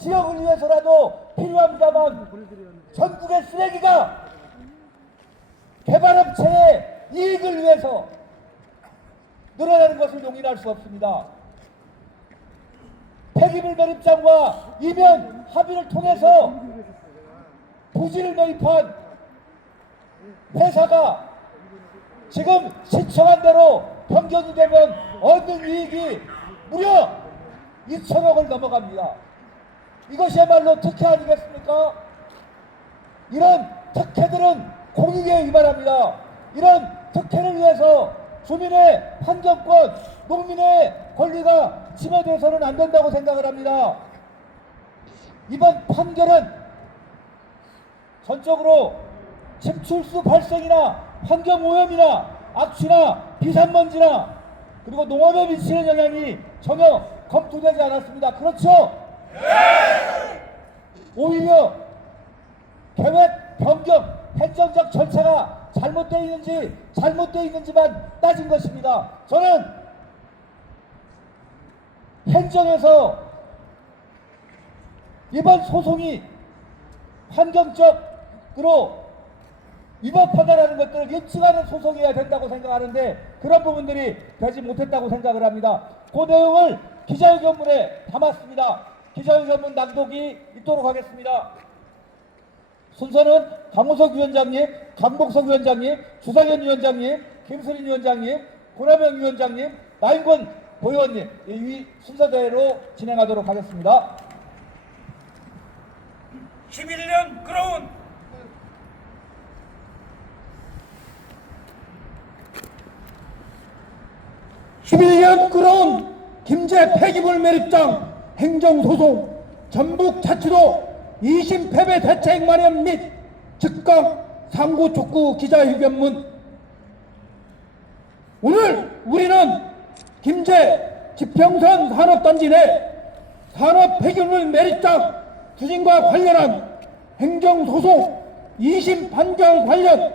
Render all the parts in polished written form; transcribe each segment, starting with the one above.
지역을 위해서라도 필요합니다만 전국의 쓰레기가 개발업체의 이익을 위해서 늘어나는 것을 용인할 수 없습니다. 폐기물 매립장과 이면 합의를 통해서 부지를 매입한 회사가 지금 신청한 대로 변경이 되면 얻는 이익이 무려 2천억을 넘어갑니다. 이것이야말로 특혜 아니겠습니까? 이런 특혜들은 공익에 위반합니다. 이런 특혜를 위해서 주민의 판정권, 농민의 권리가 침해돼서는 안 된다고 생각을 합니다. 이번 판결은 전적으로 침출수 발생이나 환경오염이나 악취나 비산먼지나 그리고 농업에 미치는 영향이 전혀 검토되지 않았습니다. 그렇죠? 네! 오히려 계획 변경, 행정적 절차가 잘못되어 있는지만 따진 것입니다. 저는 행정에서 이번 소송이 환경적으로 위법하다라는 것들을 인증하는 소송이어야 된다고 생각하는데 그런 부분들이 되지 못했다고 생각을 합니다. 그 내용을 기자회견문에 담았습니다. 기자회견문 낭독이 있도록 하겠습니다. 순서는 강우석 위원장님, 강복석 위원장님, 주상현 위원장님, 김수린 위원장님, 고남영 위원장님, 나인권 도의원님 이 순서대로 진행하도록 하겠습니다. 11년 끌어온 김제 폐기물 매립장 행정소송 전북자치도 2심 패배 대책 마련 및 즉각 상고 촉구 기자회견문. 오늘 우리는 김제 지평선 산업단지 내 산업 폐기물 매립장 추진과 관련한 행정소송 2심 판결 관련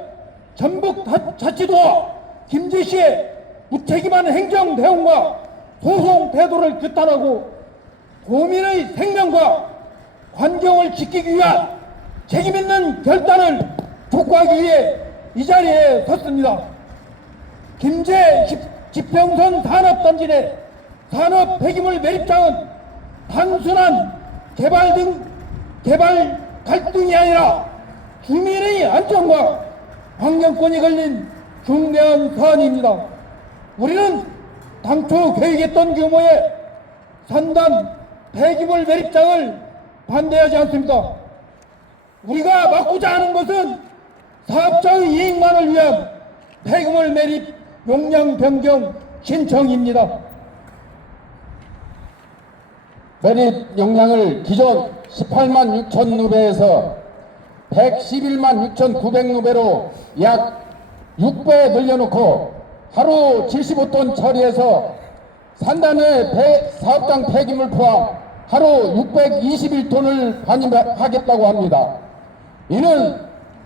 전북자치도와 김제시의 무책임한 행정 대응과 소송 태도를 규탄하고 도민의 생명과 환경을 지키기 위한 책임있는 결단을 촉구하기 위해 이 자리에 섰습니다. 김제 지평선 산업단지 내 산업 폐기물 매립장은 단순한 개발 갈등이 아니라 주민의 안전과 환경권이 걸린 중대한 사안입니다. 우리는 당초 계획했던 규모의 산단 폐기물 매립장을 반대하지 않습니다. 우리가 막고자 하는 것은 사업자의 이익만을 위한 폐기물 매립 용량 변경 신청입니다. 매립 용량을 기존 18만 6천 누배에서 111만 6천 900누배로 약 6배 늘려놓고 하루 75톤 처리해서 산단의 사업장 폐기물 포함 하루 621톤을 반입하겠다고 합니다. 이는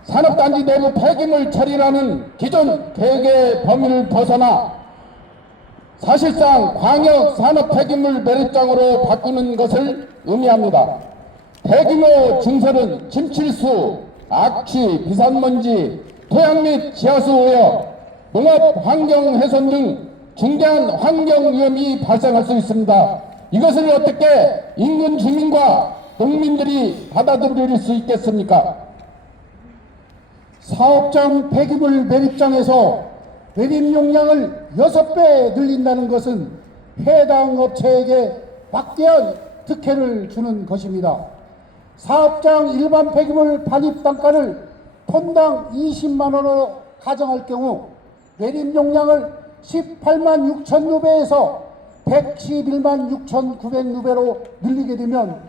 산업단지 내부 폐기물 처리라는 기존 계획의 범위를 벗어나 사실상 광역 산업 폐기물 매립장으로 바꾸는 것을 의미합니다. 폐기물 증설은 침칠수, 악취, 비산먼지, 토양 및 지하수 오염, 농업 환경 훼손 등 중대한 환경 위험이 발생할 수 있습니다. 이것을 어떻게 인근 주민과 농민들이 받아들일 수 있겠습니까? 사업장 폐기물 매립장에서 매립 용량을 6배 늘린다는 것은 해당 업체에게 막대한 특혜를 주는 것입니다. 사업장 일반 폐기물 반입 단가를 톤당 20만 원으로 가정할 경우 매립 용량을 18만 6천 누배에서 111만 6천 900누배로 늘리게 되면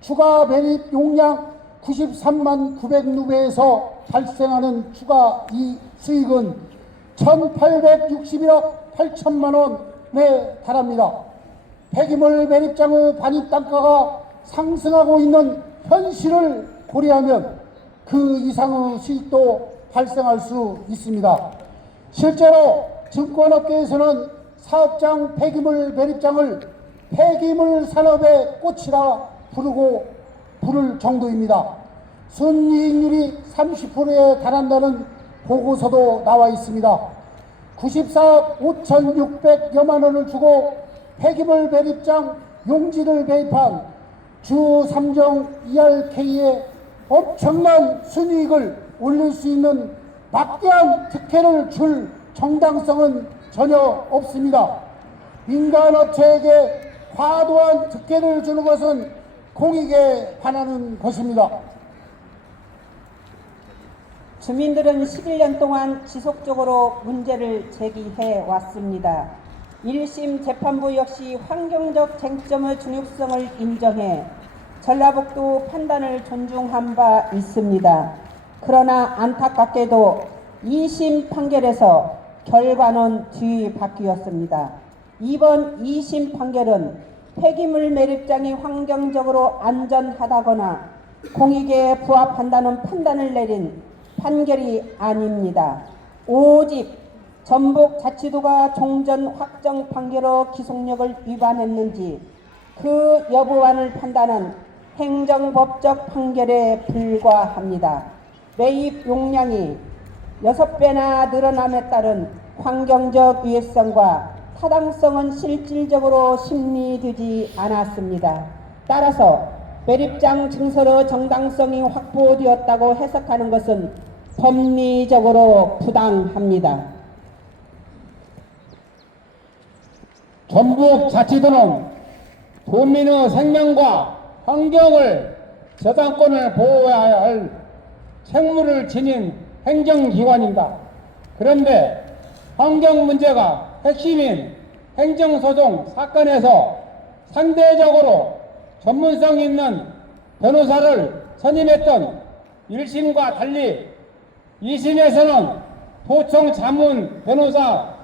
추가 매립 용량 93만 900누배에서 발생하는 추가 이 수익은 1861억 8천만 원에 달합니다. 폐기물 매립장의 반입 단가가 상승하고 있는 현실을 고려하면 그 이상의 수익도 발생할 수 있습니다. 실제로 증권업계에서는 사업장 폐기물 매립장을 폐기물 산업의 꽃이라 부르고 부를 정도입니다. 순이익률이 30%에 달한다는 보고서도 나와 있습니다. 94억 5,600여만 원을 주고 폐기물 매립장 용지를 매입한 주 삼정 ERK에 엄청난 순이익을 올릴 수 있는 막대한 특혜를 줄 정당성은 전혀 없습니다. 민간업체에게 과도한 특혜를 주는 것은 공익에 반하는 것입니다. 주민들은 11년 동안 지속적으로 문제를 제기해 왔습니다. 1심 재판부 역시 환경적 쟁점의 중요성을 인정해 전라북도 판단을 존중한 바 있습니다. 그러나 안타깝게도 2심 판결에서 결과는 뒤바뀌었습니다. 이번 2심 판결은 폐기물 매립장이 환경적으로 안전하다거나 공익에 부합한다는 판단을 내린 판결이 아닙니다. 오직 전북자치도가 종전 확정 판결로 기속력을 위반했는지 그 여부만을 판단한 행정법적 판결에 불과합니다. 매입 용량이 6배나 늘어남에 따른 환경적 위해성과 타당성은 실질적으로 심리되지 않았습니다. 따라서 매립장 증설의 정당성이 확보되었다고 해석하는 것은 법리적으로 부당합니다. 전북자치도는 도민의 생명과 환경을 저당권을 보호해야 할 책무를 지닌 행정기관입니다. 그런데 환경 문제가 핵심인 행정소송 사건에서 상대적으로 전문성 있는 변호사를 선임했던 1심과 달리 2심에서는 도청 자문 변호사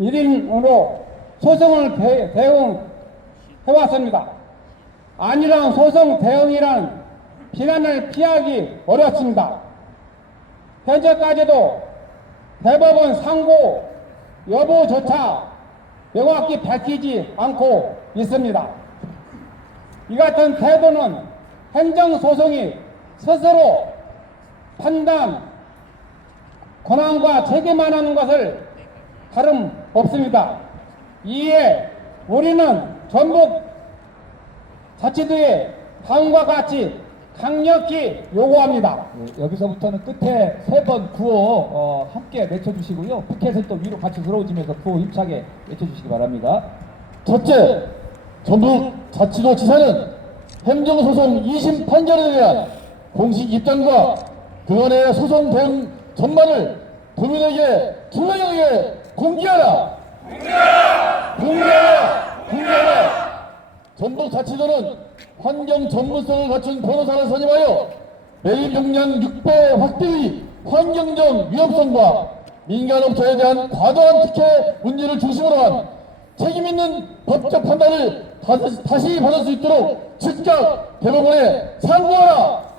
1인으로 소송을 대응해왔습니다. 안일한 소송 대응이란 비난을 피하기 어렵습니다. 현재까지도 대법원 상고 여부조차 명확히 밝히지 않고 있습니다. 이 같은 태도는 행정소송이 스스로 판단, 권한과 책임하는 것을 다름없습니다. 이에 우리는 전북자치도의 다음과 같이 강력히 요구합니다. 여기서부터는 끝에 3번 구호 함께 외쳐주시고요. 푸켓은 또 위로 같이 들어오시면서 구호 힘차게 외쳐주시기 바랍니다. 첫째, 전북자치도 지사는 행정소송 2심 판결에 대한 공식 입장과 그간의 소송 대응 전반을 도민에게 투명하게 공개하라! 공개하라! 전북자치도는 환경 전문성을 갖춘 변호사를 선임하여 매입 용량 6배 확대의 환경적 위험성과 민간업체에 대한 과도한 특혜 문제를 중심으로 한 책임있는 법적 판단을 다시 받을 수 있도록 즉각 대법원에 상고하라!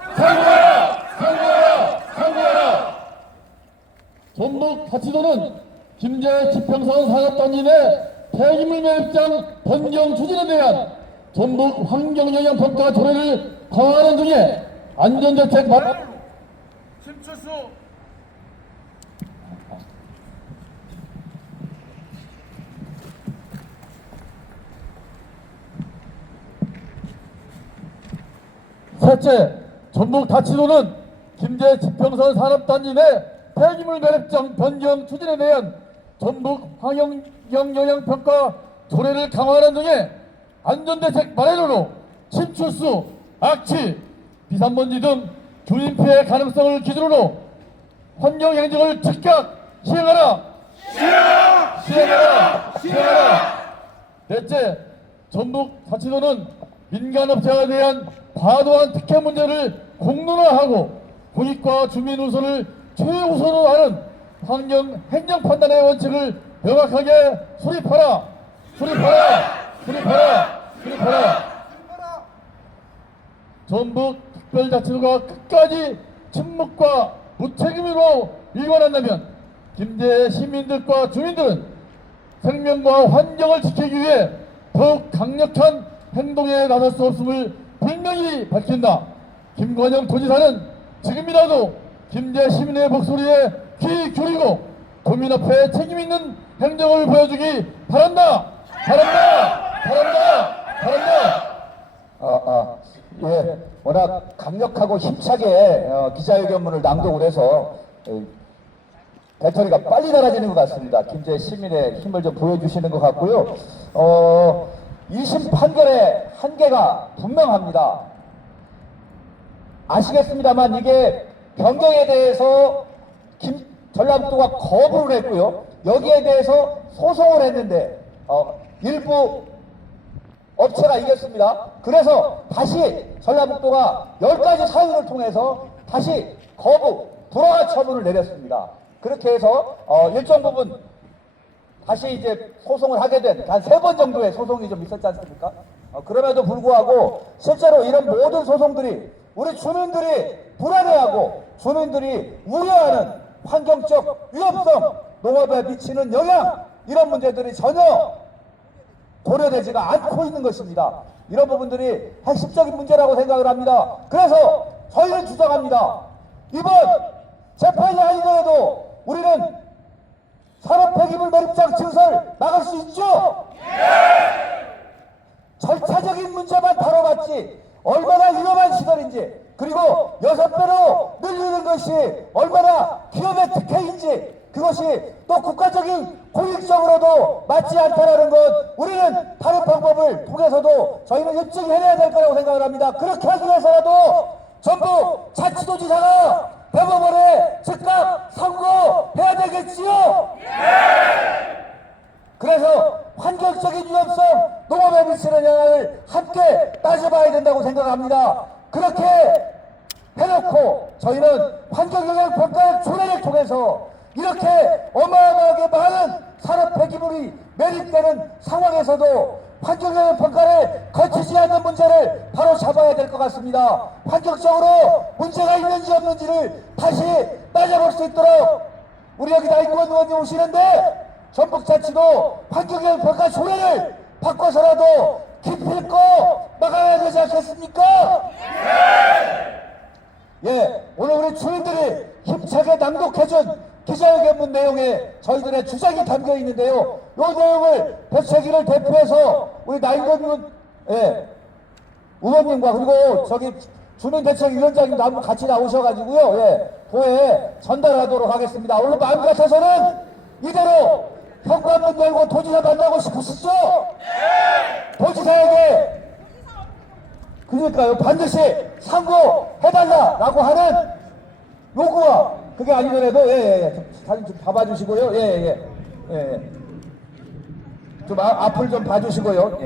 전북자치도는 김제 지평선 산업단지 내 폐기물 매립장 변경 추진에 대한 전북 환경영향평가 조례를 강화하는 등의 안전대책 심추수 셋째, 전북자치도는 김제 지평선 산업단지 내 폐기물 매립장 변경 추진에 대한 전북 환경영향평가 조례를 강화하는 등의 안전대책 마련으로 침출수, 악취, 비산먼지 등 주민 피해 가능성을 기준으로 환경행정을 즉각 시행하라! 넷째, 전북자치도는 민간업체에 대한 과도한 특혜 문제를 공론화하고 공익과 주민 우선을 최우선으로 하는 환경 행정 판단의 원칙을 명확하게 수립하라! 전북특별자치도가 끝까지 침묵과 무책임으로 위반한다면 김제 시민들과 주민들은 생명과 환경을 지키기 위해 더욱 강력한 행동에 나설 수 없음을 분명히 밝힌다. 김관영 도지사는 지금이라도 김제 시민의 목소리에 귀 기울이고 도민 앞에 책임 있는 행정을 보여주기 바란다. 예, 워낙 강력하고 힘차게 기자회견문을 낭독을 해서 배터리가 빨리 달아지는 것 같습니다. 김제 시민의 힘을 좀 보여주시는 것 같고요. 2심 판결의 한계가 분명합니다. 아시겠습니다만 이게 변경에 대해서 전라북도가 거부를 했고요. 여기에 대해서 소송을 했는데 일부 업체가 이겼습니다. 그래서 다시 전라북도가 10가지 사유를 통해서 다시 거부, 불허가 처분을 내렸습니다. 그렇게 해서 일정 부분 다시 이제 소송을 하게 된 한 3번 정도의 소송이 좀 있었지 않습니까? 그럼에도 불구하고 실제로 이런 모든 소송들이 우리 주민들이 불안해하고 주민들이 우려하는 환경적 위험성, 농업에 미치는 영향, 이런 문제들이 전혀 고려되지가 않고 있는 것입니다. 이런 부분들이 핵심적인 문제라고 생각을 합니다. 그래서 저희는 주장합니다. 이번 재판이 아니더라도 우리는 산업 폐기물 매립장 증설 막을 수 있죠? 절차적인 문제만 다뤄봤지 얼마나 위험한 시설인지, 그리고 6배로 늘리는 것이 얼마나 기업의 특혜인지, 그것이 또 국가적인 공익적으로도 맞지 않다라는 것, 우리는 다른 방법을 통해서도 저희는 입증 해내야 될 거라고 생각을 합니다. 그렇게 하기 위해서라도 전북 자치도지사가 대법원에 즉각 상고해야 되겠지요? 그래서 환경적인 위험성, 농업에 미치는 영향을 함께 따져봐야 된다고 생각합니다. 그렇게 해놓고 저희는 환경영향평가 조례를 통해서 이렇게 어마어마하게 많은 산업 폐기물이 매립되는 상황에서도 환경영향평가를 거치지 않는 문제를 바로 잡아야 될 것 같습니다. 환경적으로 문제가 있는지 없는지를 다시 따져볼 수 있도록 우리 여기 나인권 의원님 오시는데 전북자치도 환경영향평가 조례를 바꿔서라도 기필코 막아야 되지 않겠습니까? 예, 오늘 우리 주민들이 힘차게 낭독해준 기자회견문 내용에 저희들의 주장이 담겨 있는데요. 이 내용을 백채기를 대표해서 우리 나인권 의원님과 그리고 저기 주민대책위원장님도 한번 같이 나오셔가지고요. 예, 도에 전달하도록 하겠습니다. 오늘 마음 같아서는 이대로 현관문 열고 도지사 만나고 싶으시죠? 도지사에게 그러니까요, 반드시 상고해달라라고 하는 요구와 그게 아니더라도 사진 좀 봐주시고요. 좀 앞을 좀 봐주시고요.